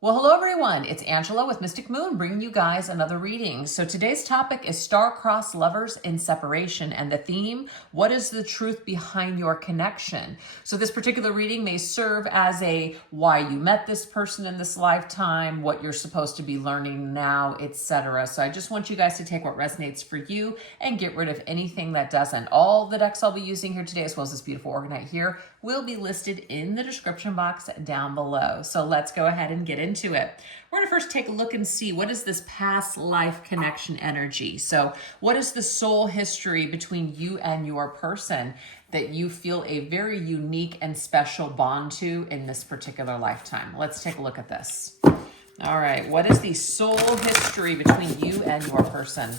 Well, hello everyone. It's Angela with Mystic Moon bringing you guys another reading. So today's topic is star-crossed lovers in separation, and the theme, what is the truth behind your connection? So this particular reading may serve as a why you met this person in this lifetime, what you're supposed to be learning now, etc. So I just want you guys to take what resonates for you and get rid of anything that doesn't. All the decks I'll be using here today, as well as this beautiful Organite here, will be listed in the description box down below. So let's go ahead and get into it. We're gonna first take a look and see what is this past life connection energy. So what is the soul history between you and your person that you feel a very unique and special bond to in this particular lifetime? Let's take a look at this. All right, what is the soul history between you and your person?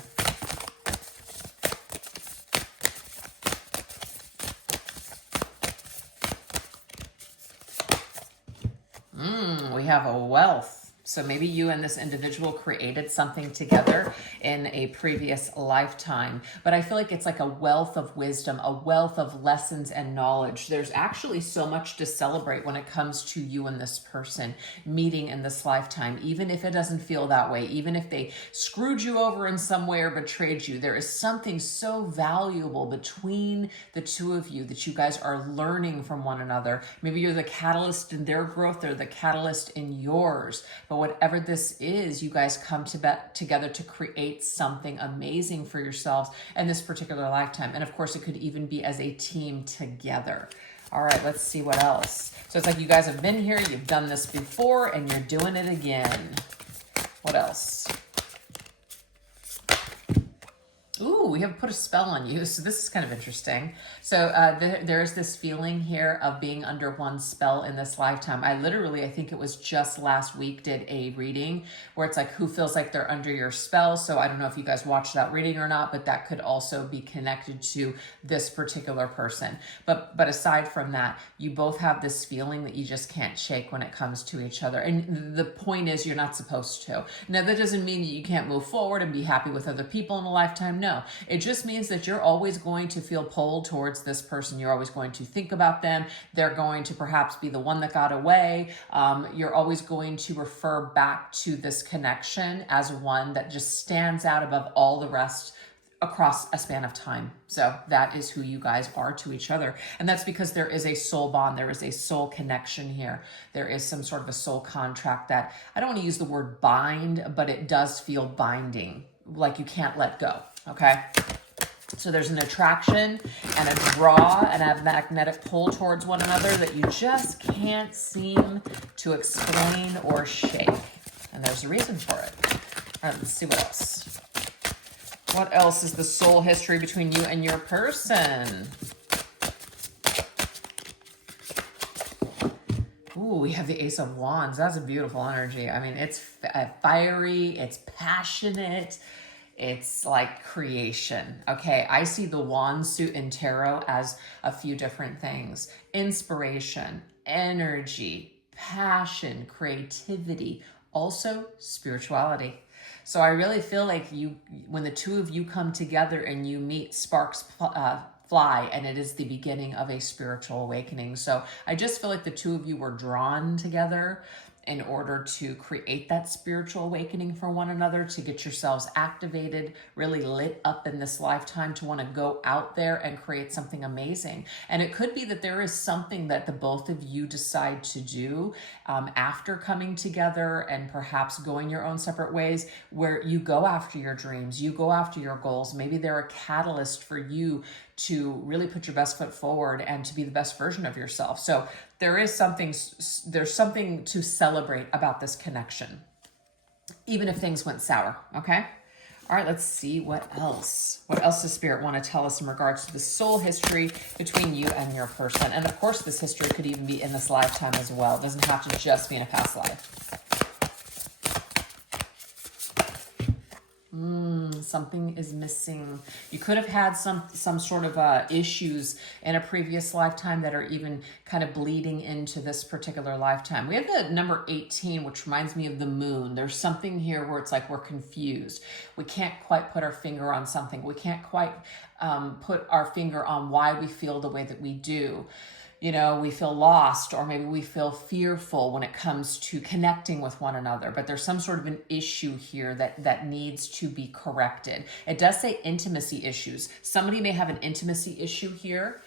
We have a wealth. So maybe you and this individual created something together in a previous lifetime. But I feel like it's like a wealth of wisdom, a wealth of lessons and knowledge. There's actually so much to celebrate when it comes to you and this person meeting in this lifetime, even if it doesn't feel that way, even if they screwed you over in some way or betrayed you. There is something so valuable between the two of you that you guys are learning from one another. Maybe you're the catalyst in their growth, they're the catalyst in yours. But whatever this is, you guys come together to create something amazing for yourselves in this particular lifetime. And of course, it could even be as a team together. All right, let's see what else. So it's like you guys have been here, you've done this before, and you're doing it again. What else? Ooh, we have put a spell on you. So this is kind of interesting. So there's this feeling here of being under one spell in this lifetime. I think it was just last week, did a reading where it's like, who feels like they're under your spell? So I don't know if you guys watched that reading or not, but that could also be connected to this particular person. But aside from that, you both have this feeling that you just can't shake when it comes to each other. And the point is, you're not supposed to. Now, that doesn't mean that you can't move forward and be happy with other people in a lifetime. No, it just means that you're always going to feel pulled towards this person. You're always going to think about them. They're going to perhaps be the one that got away. You're always going to refer back to this connection as one that just stands out above all the rest across a span of time. So that is who you guys are to each other. And that's because there is a soul bond. There is a soul connection here. There is some sort of a soul contract that, I don't want to use the word bind, but it does feel binding, like you can't let go. Okay. So there's an attraction and a draw and a magnetic pull towards one another that you just can't seem to explain or shake. And there's a reason for it. All right, let's see what else. What else is the soul history between you and your person? Ooh, we have the Ace of Wands. That's a beautiful energy. I mean, it's fiery, it's passionate. It's like creation. Okay, I see the wand suit in tarot as a few different things. Inspiration, energy, passion, creativity, also spirituality. So I really feel like when the two of you come together and you meet, sparks fly, and it is the beginning of a spiritual awakening. So I just feel like the two of you were drawn together in order to create that spiritual awakening for one another, to get yourselves activated, really lit up in this lifetime, to want to go out there and create something amazing. And it could be that there is something that the both of you decide to do after coming together and perhaps going your own separate ways, where you go after your dreams, you go after your goals. Maybe they're a catalyst for you to really put your best foot forward and to be the best version of yourself. So there's something to celebrate about this connection, even if things went sour, okay? All right, let's see what else. What else does Spirit want to tell us in regards to the soul history between you and your person? And of course, this history could even be in this lifetime as well. It doesn't have to just be in a past life. Something is missing. You could have had some sort of issues in a previous lifetime that are even kind of bleeding into this particular lifetime. We have the number 18, which reminds me of the moon. There's something here where it's like we're confused. We can't quite put our finger on something. We can't quite put our finger on why we feel the way that we do. you know, we feel lost, or maybe we feel fearful when it comes to connecting with one another, but there's some sort of an issue here that needs to be corrected. It does say intimacy issues. Somebody may have an intimacy issue here.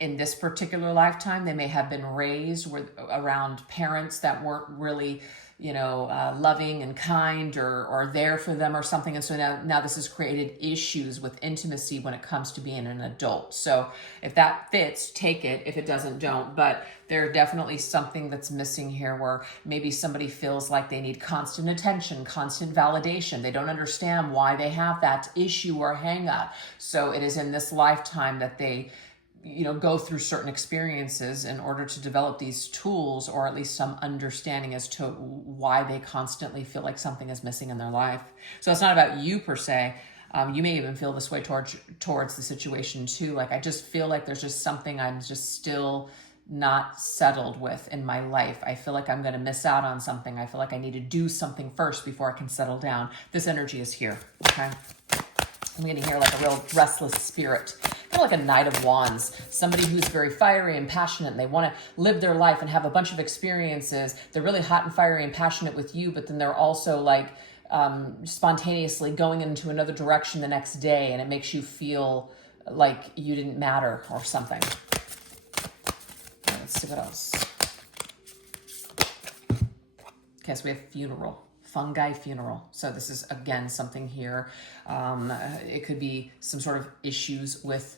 In this particular lifetime, they may have been raised around parents that weren't really, you know, loving and kind or there for them or something. And so now this has created issues with intimacy when it comes to being an adult. So if that fits, take it. If it doesn't, don't. But there's definitely something that's missing here, where maybe somebody feels like they need constant attention, constant validation. They don't understand why they have that issue or hang up. So it is in this lifetime that they, you know, go through certain experiences in order to develop these tools, or at least some understanding as to why they constantly feel like something is missing in their life. So it's not about you per se. You may even feel this way towards the situation too. Like, I just feel like there's just something I'm just still not settled with in my life. I feel like I'm going to miss out on something. I feel like I need to do something first before I can settle down. This energy is here. Okay. I'm getting here like a real restless spirit, kind of like a Knight of Wands, somebody who's very fiery and passionate, and they want to live their life and have a bunch of experiences. They're really hot and fiery and passionate with you, but then they're also like spontaneously going into another direction the next day, and it makes you feel like you didn't matter or something. Let's see what else. Okay, so we have funeral. Fungi funeral. So this is, again, something here. It could be some sort of issues with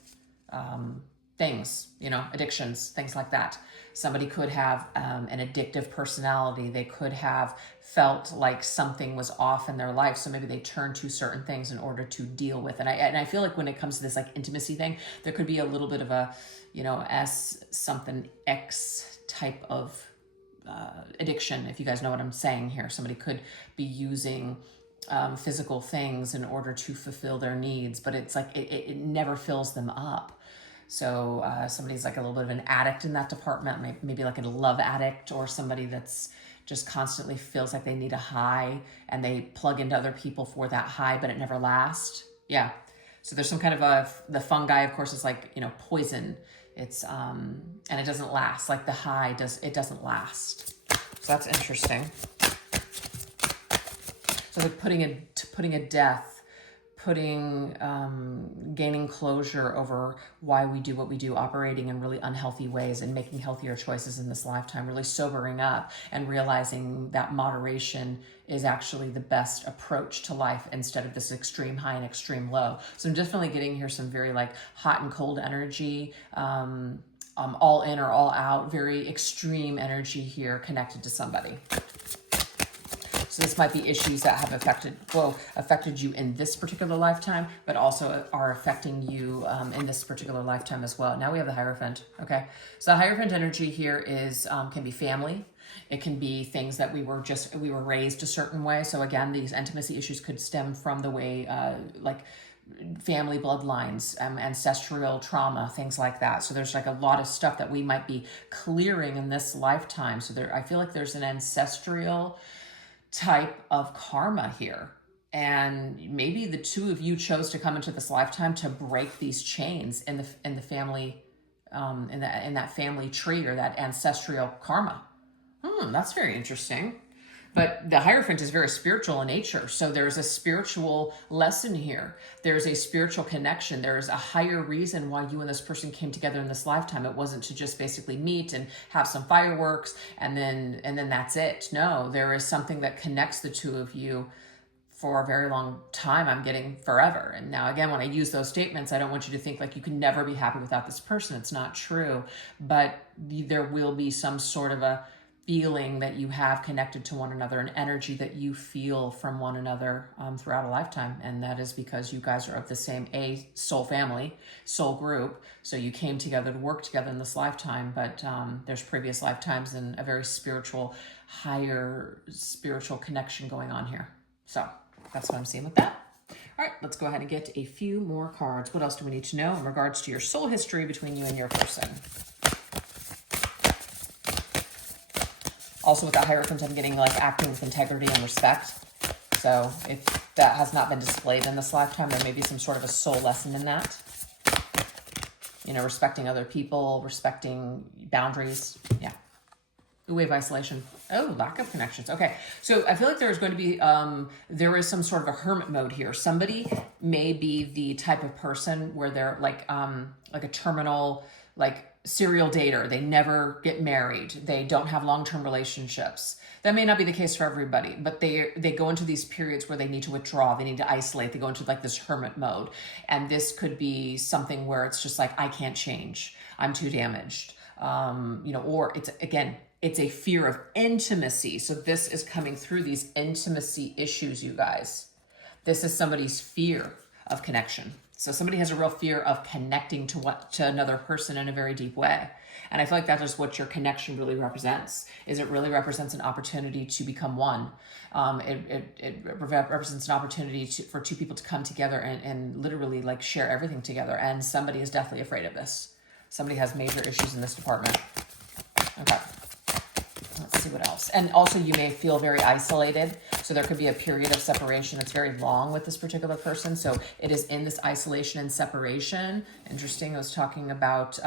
things, you know, addictions, things like that. Somebody could have an addictive personality. They could have felt like something was off in their life. So maybe they turn to certain things in order to deal with it. And I feel like when it comes to this like intimacy thing, there could be a little bit of a, you know, S something X type of addiction, if you guys know what I'm saying here. Somebody could be using physical things in order to fulfill their needs, but it's like it never fills them up. So somebody's like a little bit of an addict in that department, maybe like a love addict, or somebody that's just constantly feels like they need a high, and they plug into other people for that high, but it never lasts. Yeah. So there's some kind of the fungi, of course, is like, you know, poison. It's and it doesn't last. Like the high doesn't last. So that's interesting. So like putting a death, gaining closure over why we do what we do, operating in really unhealthy ways and making healthier choices in this lifetime, really sobering up and realizing that moderation is actually the best approach to life instead of this extreme high and extreme low. So I'm definitely getting here some very like hot and cold energy, all in or all out, very extreme energy here connected to somebody. So this might be issues that have affected you in this particular lifetime, but also are affecting you in this particular lifetime as well. Now we have the Hierophant. Okay, so the Hierophant energy here is can be family. It can be things that we were raised a certain way. So again, these intimacy issues could stem from the way like family bloodlines, ancestral trauma, things like that. So there's like a lot of stuff that we might be clearing in this lifetime. So I feel like there's an ancestral type of karma here, and maybe the two of you chose to come into this lifetime to break these chains in the family, in that family tree, or that ancestral karma. That's very interesting. But the Hierophant is very spiritual in nature. So there's a spiritual lesson here. There's a spiritual connection. There's a higher reason why you and this person came together in this lifetime. It wasn't to just basically meet and have some fireworks and then that's it. No, there is something that connects the two of you for a very long time. I'm getting forever. And now again, when I use those statements, I don't want you to think like you can never be happy without this person. It's not true. But there will be some sort of a feeling that you have connected to one another, an energy that you feel from one another throughout a lifetime. And that is because you guys are of the same soul family, soul group. So you came together to work together in this lifetime, but there's previous lifetimes and a very spiritual, higher spiritual connection going on here. So that's what I'm seeing with that. All right, let's go ahead and get a few more cards. What else do we need to know in regards to your soul history between you and your person? Also with the Hierophant, I'm getting like acting with integrity and respect. So if that has not been displayed in this lifetime, there may be some sort of a soul lesson in that. you know, respecting other people, respecting boundaries. Yeah. We have isolation. Oh, lack of connections. Okay. So I feel like there's going to be, there is some sort of a hermit mode here. Somebody may be the type of person where they're like a terminal, like serial dater. They never get married. They don't have long-term relationships. That may not be the case for everybody, but they go into these periods where they need to withdraw. They need to isolate. They go into like this hermit mode. And this could be something where it's just like, I can't change. I'm too damaged. You know, or it's, again, it's a fear of intimacy. So this is coming through these intimacy issues, you guys. This is somebody's fear of connection. So somebody has a real fear of connecting to another person in a very deep way. And I feel like that is what your connection really represents, is it really represents an opportunity to become one. It represents an opportunity for two people to come together and literally like share everything together. And somebody is deathly afraid of this. Somebody has major issues in this department. Okay. Let's see what else. And also you may feel very isolated. So there could be a period of separation that's very long with this particular person. So it is in this isolation and separation. Interesting. I was talking about,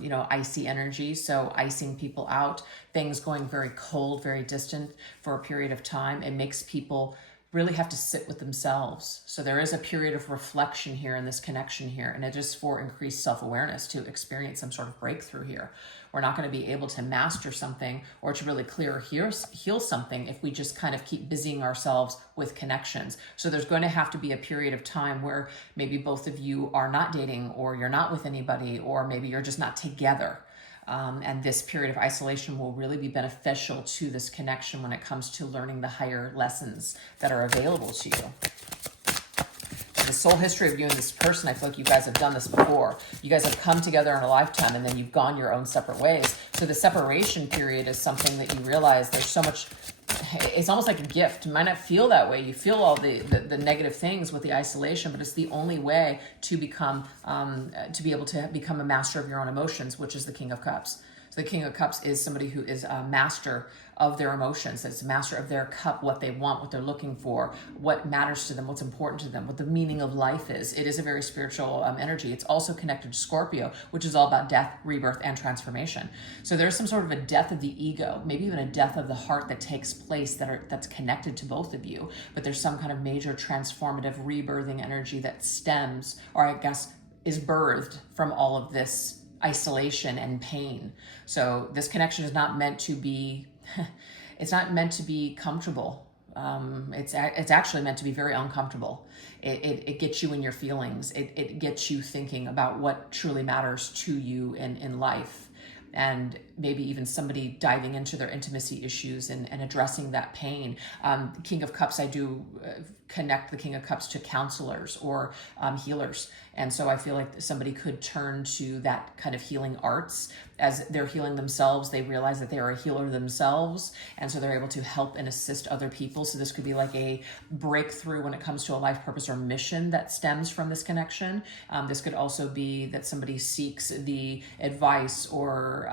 you know, icy energy. So icing people out, things going very cold, very distant for a period of time. It makes people really have to sit with themselves. So there is a period of reflection here in this connection here, and it is for increased self-awareness to experience some sort of breakthrough here. We're not going to be able to master something or to really heal something if we just kind of keep busying ourselves with connections. So there's going to have to be a period of time where maybe both of you are not dating, or you're not with anybody, or maybe you're just not together. And this period of isolation will really be beneficial to this connection when it comes to learning the higher lessons that are available to you. The soul history of you and this person, I feel like you guys have done this before. You guys have come together in a lifetime and then you've gone your own separate ways. So the separation period is something that you realize there's so much, it's almost like a gift. You might not feel that way. You feel all the negative things with the isolation, but it's the only way to become, to be able to become a master of your own emotions, which is the King of Cups. So the King of Cups is somebody who is a master of their emotions. It's a master of their cup, what they want, what they're looking for, what matters to them, what's important to them, what the meaning of life is. It is a very spiritual energy. It's also connected to Scorpio, which is all about death, rebirth, and transformation. So there's some sort of a death of the ego, maybe even a death of the heart that takes place that's connected to both of you. But there's some kind of major transformative rebirthing energy that stems, or I guess is birthed from all of this isolation and pain. So this connection is not meant to be, it's not meant to be comfortable. It's actually meant to be very uncomfortable. It gets you in your feelings. It gets you thinking about what truly matters to you in life. And maybe even somebody diving into their intimacy issues and addressing that pain. King of Cups, I do connect the King of Cups to counselors or healers. And so I feel like somebody could turn to that kind of healing arts. As they're healing themselves, they realize that they are a healer themselves. And so they're able to help and assist other people. So this could be like a breakthrough when it comes to a life purpose or mission that stems from this connection. This could also be that somebody seeks the advice or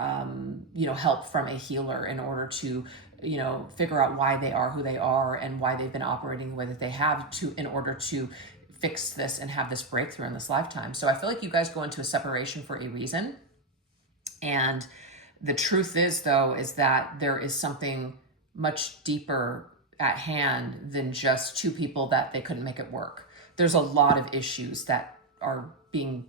help from a healer in order to figure out why they are who they are and why they've been operating the way that they have in order to fix this and have this breakthrough in this lifetime. So I feel like you guys go into a separation for a reason. And the truth is, though, is that there is something much deeper at hand than just two people that they couldn't make it work. There's a lot of issues that are being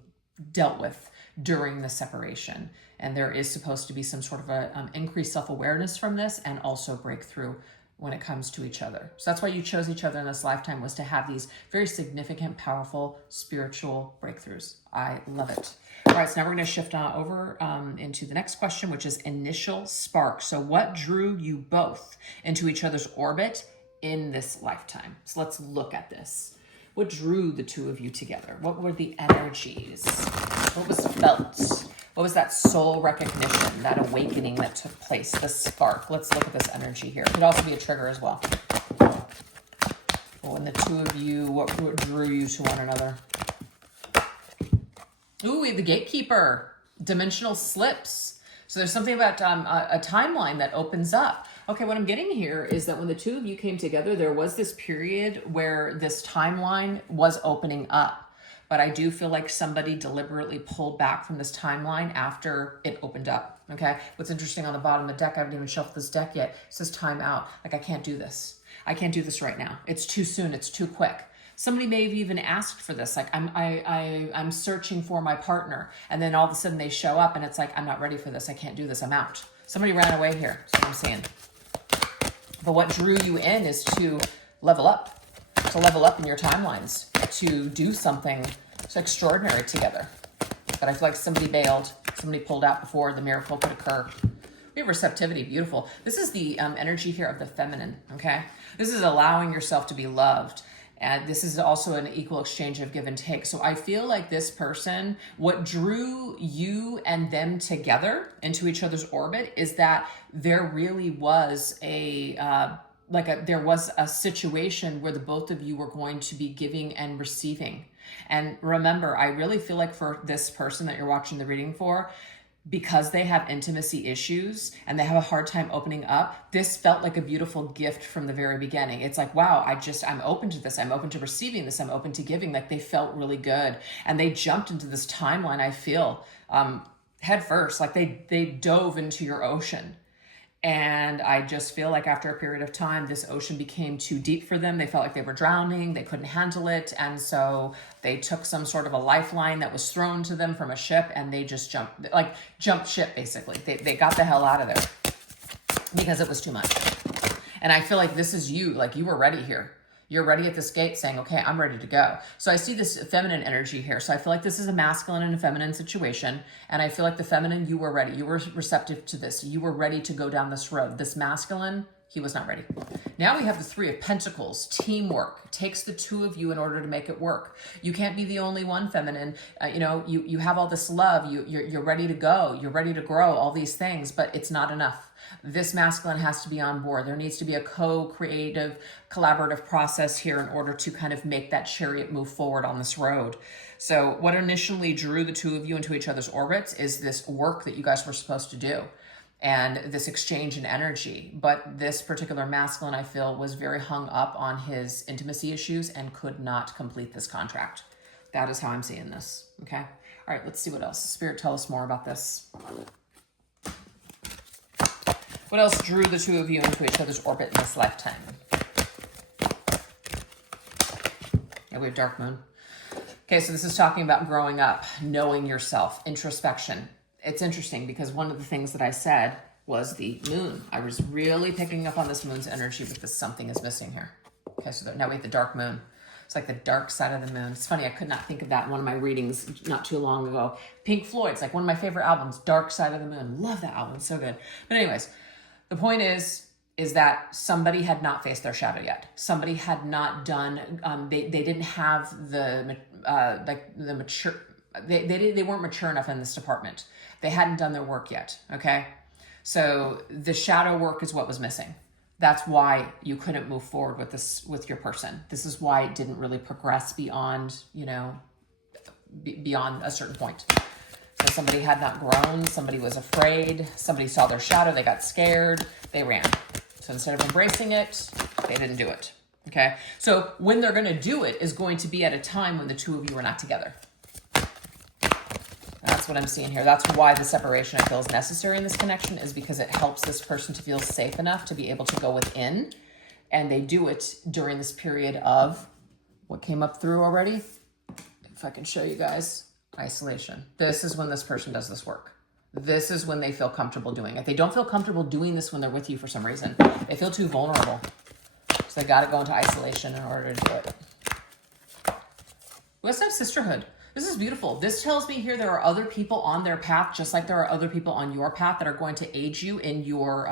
dealt with during the separation. And there is supposed to be some sort of a increased self-awareness from this, and also breakthrough when it comes to each other. So that's why you chose each other in this lifetime, was to have these very significant, powerful, spiritual breakthroughs. I love it. All right, so now we're going to shift on over into the next question, which is initial spark. So what drew you both into each other's orbit in this lifetime? So let's look at this. What drew the two of you together? What were the energies? What was felt? What was that soul recognition, that awakening that took place, the spark? Let's look at this energy here. It could also be a trigger as well. When the two of you, what drew you to one another? Ooh, we have the gatekeeper, dimensional slips. So there's something about a timeline that opens up. Okay, what I'm getting here is that when the two of you came together, there was this period where this timeline was opening up. but I do feel like somebody deliberately pulled back from this timeline after it opened up. Okay. What's interesting on the bottom of the deck, I haven't even shuffled this deck yet. It says time out. Like, I can't do this. I can't do this right now. It's too soon. It's too quick. Somebody may have even asked for this. Like, I'm searching for my partner. And then all of a sudden they show up and it's like, I'm not ready for this. I can't do this. I'm out. Somebody ran away here. That's what I'm saying. But what drew you in is to level up in your timelines, to do something extraordinary together. But I feel like somebody bailed, somebody pulled out before the miracle could occur. We have receptivity, beautiful. This is the energy here of the feminine, okay? This is allowing yourself to be loved. And this is also an equal exchange of give and take. So I feel like this person, what drew you and them together into each other's orbit is that there really was there was a situation where the both of you were going to be giving and receiving. And remember, I really feel like for this person that you're watching the reading for, because they have intimacy issues and they have a hard time opening up, this felt like a beautiful gift from the very beginning. It's like, wow, I'm open to this. I'm open to receiving this. I'm open to giving. Like, they felt really good. And they jumped into this timeline, I feel, head first. Like, they dove into your ocean. And I just feel like after a period of time, this ocean became too deep for them. They felt like they were drowning. They couldn't handle it. And so they took some sort of a lifeline that was thrown to them from a ship, and they just jumped ship, basically. They got the hell out of there because it was too much. And I feel like this is you. Like, you were ready here. You're ready at this gate saying, okay, I'm ready to go. So I see this feminine energy here. So I feel like this is a masculine and a feminine situation. And I feel like the feminine, you were ready. You were receptive to this. You were ready to go down this road. This masculine, he was not ready. Now we have the Three of Pentacles, teamwork. It takes the two of you in order to make it work. You can't be the only one, feminine. You have all this love. You're ready to go. You're ready to grow, all these things, but it's not enough. This masculine has to be on board. There needs to be a co-creative, collaborative process here in order to kind of make that chariot move forward on this road. So what initially drew the two of you into each other's orbits is this work that you guys were supposed to do and this exchange in energy. But this particular masculine, I feel, was very hung up on his intimacy issues and could not complete this contract. That is how I'm seeing this, okay? All right, let's see what else. Spirit, tell us more about this. What else drew the two of you into each other's orbit in this lifetime? Yeah, we have Dark Moon. Okay, so this is talking about growing up, knowing yourself, introspection. It's interesting because one of the things that I said was the moon. I was really picking up on this moon's energy because something is missing here. Okay, so now we have the Dark Moon. It's like the dark side of the moon. It's funny, I could not think of that in one of my readings not too long ago. Pink Floyd's like one of my favorite albums, Dark Side of the Moon. Love that album, it's so good. But anyways, the point is that somebody had not faced their shadow yet. Somebody had not done, they didn't have the mature, they weren't mature enough in this department. They hadn't done their work yet, okay? So the shadow work is what was missing. That's why you couldn't move forward with your person. This is why it didn't really progress beyond, beyond a certain point. So somebody had not grown, somebody was afraid, somebody saw their shadow, they got scared, they ran. So instead of embracing it, they didn't do it, okay? So when they're gonna do it is going to be at a time when the two of you are not together. That's what I'm seeing here. That's why the separation I feel is necessary in this connection, is because it helps this person to feel safe enough to be able to go within, and they do it during this period of what came up through already. If I can show you guys. Isolation. This is when this person does this work. This is when they feel comfortable doing it. They don't feel comfortable doing this when they're with you for some reason. They feel too vulnerable. So they got to go into isolation in order to do it. We also have sisterhood. This is beautiful. This tells me here there are other people on their path, just like there are other people on your path that are going to aid you in your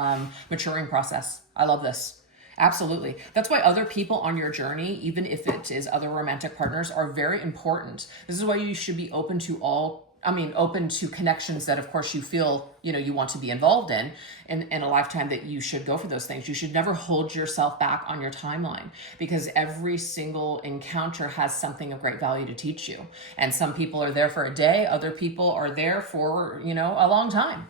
maturing process. I love this. Absolutely. That's why other people on your journey, even if it is other romantic partners, are very important. This is why you should be open to open to connections that, of course, you feel, you want to be involved in a lifetime, that you should go for those things. You should never hold yourself back on your timeline, because every single encounter has something of great value to teach you. And some people are there for a day. Other people are there for, a long time.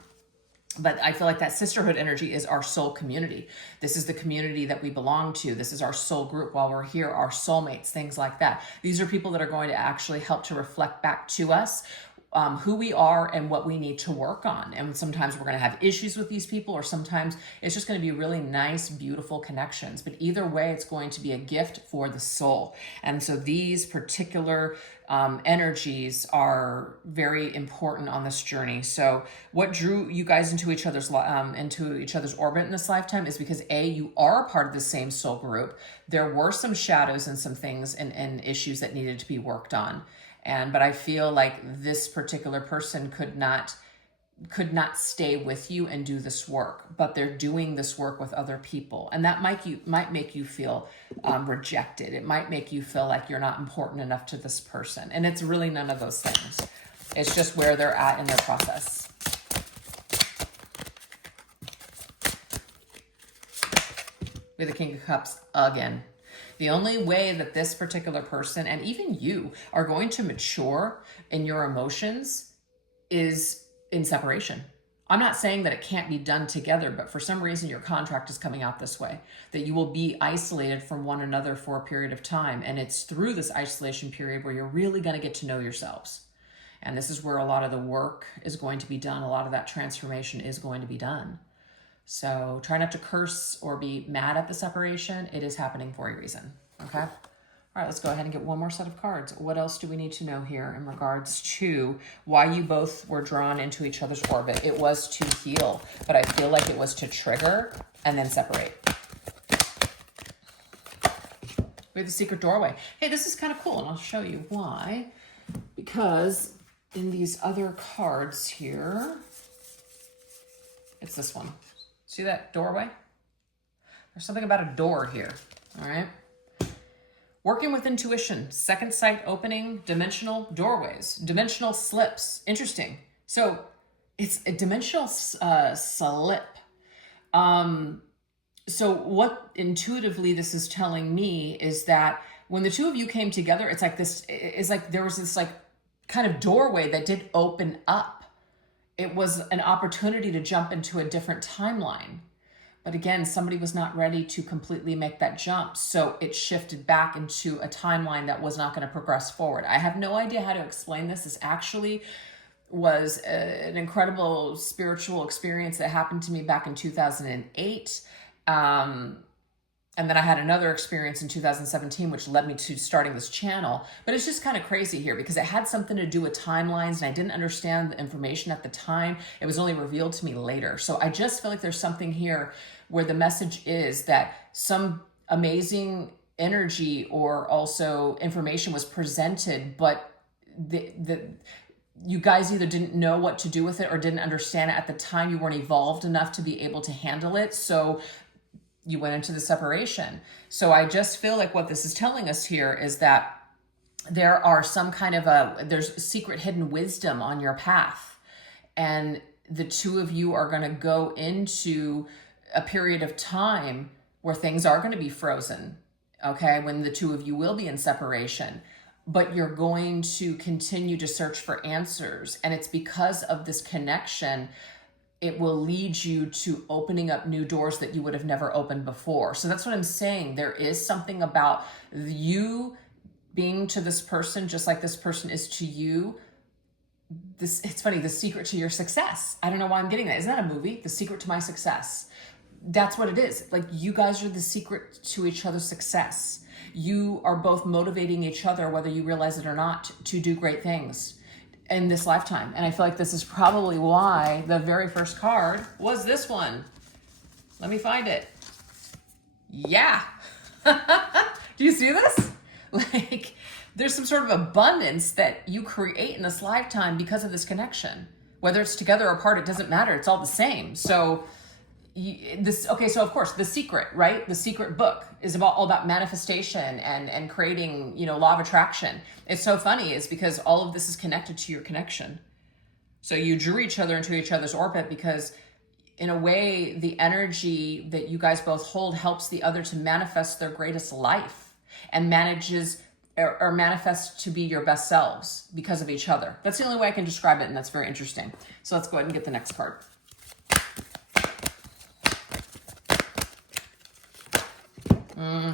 But I feel like that sisterhood energy is our soul community. This is the community that we belong to. This is our soul group while we're here, our soulmates, things like that. These are people that are going to actually help to reflect back to us who we are and what we need to work on. And sometimes we're going to have issues with these people, or sometimes it's just going to be really nice, beautiful connections. But either way, it's going to be a gift for the soul. And so these particular energies are very important on this journey. So what drew you guys into each other's orbit in this lifetime is because you are a part of the same soul group. There were some shadows and some things and issues that needed to be worked on. But I feel like this particular person could not stay with you and do this work, but they're doing this work with other people. And that might make you feel rejected. It might make you feel like you're not important enough to this person. And it's really none of those things. It's just where they're at in their process. With the King of Cups again. The only way that this particular person, and even you, are going to mature in your emotions is in separation. I'm not saying that it can't be done together, but for some reason your contract is coming out this way, that you will be isolated from one another for a period of time. And it's through this isolation period where you're really going to get to know yourselves. And this is where a lot of the work is going to be done. A lot of that transformation is going to be done. So try not to curse or be mad at the separation. It is happening for a reason, okay? All right, let's go ahead and get one more set of cards. What else do we need to know here in regards to why you both were drawn into each other's orbit? It was to heal, but I feel like it was to trigger and then separate. We have the secret doorway. Hey, this is kind of cool, and I'll show you why. Because in these other cards here, it's this one. See that doorway? There's something about a door here, all right? Working with intuition, second sight opening, dimensional doorways, dimensional slips. Interesting. So it's a dimensional slip. So what intuitively this is telling me is that when the two of you came together, it's like there was this like kind of doorway that did open up. It was an opportunity to jump into a different timeline. But again, somebody was not ready to completely make that jump. So it shifted back into a timeline that was not going to progress forward. I have no idea how to explain this. This actually was an incredible spiritual experience that happened to me back in 2008. And then I had another experience in 2017, which led me to starting this channel. But it's just kind of crazy here because it had something to do with timelines, and I didn't understand the information at the time. It was only revealed to me later. So I just feel like there's something here where the message is that some amazing energy or also information was presented, but you guys either didn't know what to do with it or didn't understand it at the time. You weren't evolved enough to be able to handle it. So you went into the separation. So I just feel like what this is telling us here is that there are some kind of there's secret hidden wisdom on your path. And the two of you are going to go into a period of time where things are going to be frozen. Okay. When the two of you will be in separation, but you're going to continue to search for answers. And it's because of this connection it will lead you to opening up new doors that you would have never opened before. So that's what I'm saying. There is something about you being to this person, just like this person is to you. It's funny, the secret to your success. I don't know why I'm getting that. Isn't that a movie? The Secret to My Success. That's what it is. Like, you guys are the secret to each other's success. You are both motivating each other, whether you realize it or not, to do great things in this lifetime. And I feel like this is probably why the very first card was this one. Let me find it. Yeah. Do you see this? Like, there's some sort of abundance that you create in this lifetime because of this connection. Whether it's together or apart, it doesn't matter. It's all the same. So so of course, The Secret, right? The Secret book is all about manifestation and creating, law of attraction. It's so funny is because all of this is connected to your connection. So you drew each other into each other's orbit because in a way, the energy that you guys both hold helps the other to manifest their greatest life and manages or manifest to be your best selves because of each other. That's the only way I can describe it, and that's very interesting. So let's go ahead and get the next card.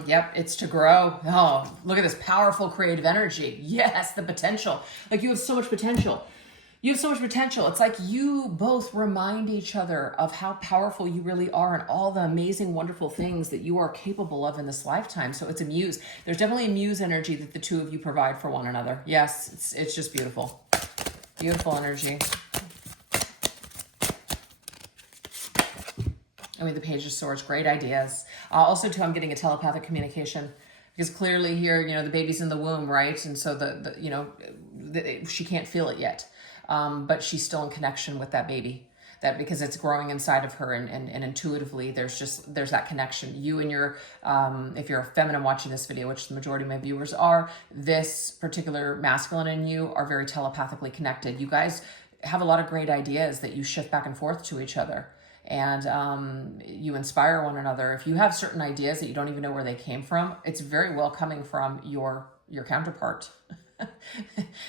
Yep, it's to grow. Oh, look at this powerful creative energy. Yes, the potential. Like you have so much potential. You have so much potential. It's like you both remind each other of how powerful you really are and all the amazing, wonderful things that you are capable of in this lifetime. So it's a muse. There's definitely a muse energy that the two of you provide for one another. Yes, it's just beautiful. Beautiful energy. I mean, the Page of Swords, great ideas. Also, too, I'm getting a telepathic communication because clearly here, you know, the baby's in the womb, right? And so she can't feel it yet, but she's still in connection with that baby. That because it's growing inside of her, and intuitively there's that connection. You and your if you're a feminine watching this video, which the majority of my viewers are, this particular masculine and you are very telepathically connected. You guys have a lot of great ideas that you shift back and forth to each other. And you inspire one another. If you have certain ideas that you don't even know where they came from, it's very well coming from your counterpart.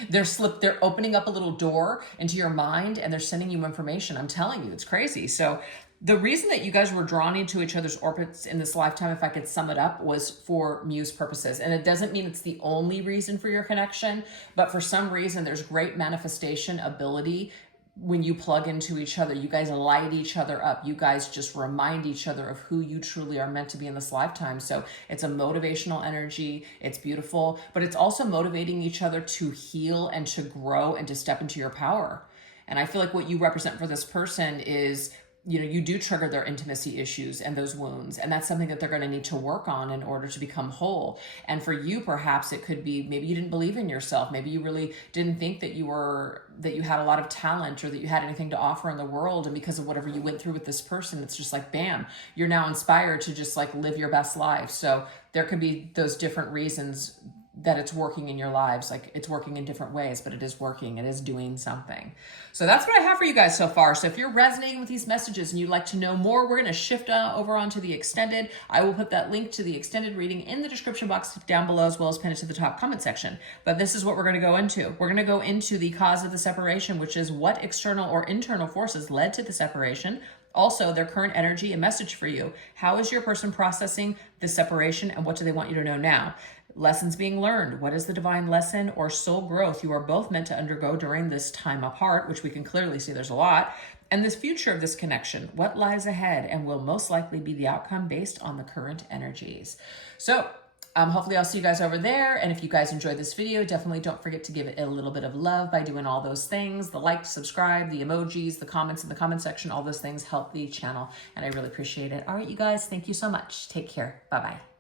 They're opening up a little door into your mind and they're sending you information. I'm telling you, it's crazy. So the reason that you guys were drawn into each other's orbits in this lifetime, if I could sum it up, was for muse purposes. And it doesn't mean it's the only reason for your connection, but for some reason there's great manifestation ability. When you plug into each other, you guys light each other up. You guys just remind each other of who you truly are meant to be in this lifetime. So it's a motivational energy. It's beautiful, but it's also motivating each other to heal and to grow and to step into your power. And I feel like what you represent for this person is, you know, you do trigger their intimacy issues and those wounds. And that's something that they're going to need to work on in order to become whole. And for you, perhaps it could be, maybe you didn't believe in yourself. Maybe you really didn't think that you had a lot of talent or that you had anything to offer in the world. And because of whatever you went through with this person, it's just like, bam, you're now inspired to just like live your best life. So there could be those different reasons that it's working in your lives. Like it's working in different ways, but it is working. It is doing something. So that's what I have for you guys so far. So if you're resonating with these messages and you'd like to know more, we're going to shift over onto the extended. I will put that link to the extended reading in the description box down below, as well as pin it to the top comment section. But this is what we're going to go into. We're going to go into the cause of the separation, which is what external or internal forces led to the separation. Also, their current energy and message for you. How is your person processing the separation and what do they want you to know now? Lessons being learned. What is the divine lesson or soul growth you are both meant to undergo during this time apart, which we can clearly see there's a lot. And this future of this connection. What lies ahead and will most likely be the outcome based on the current energies. So hopefully I'll see you guys over there. And if you guys enjoyed this video, definitely don't forget to give it a little bit of love by doing all those things. The like, subscribe, the emojis, the comments in the comment section, all those things help the channel. And I really appreciate it. All right, you guys, thank you so much. Take care. Bye-bye.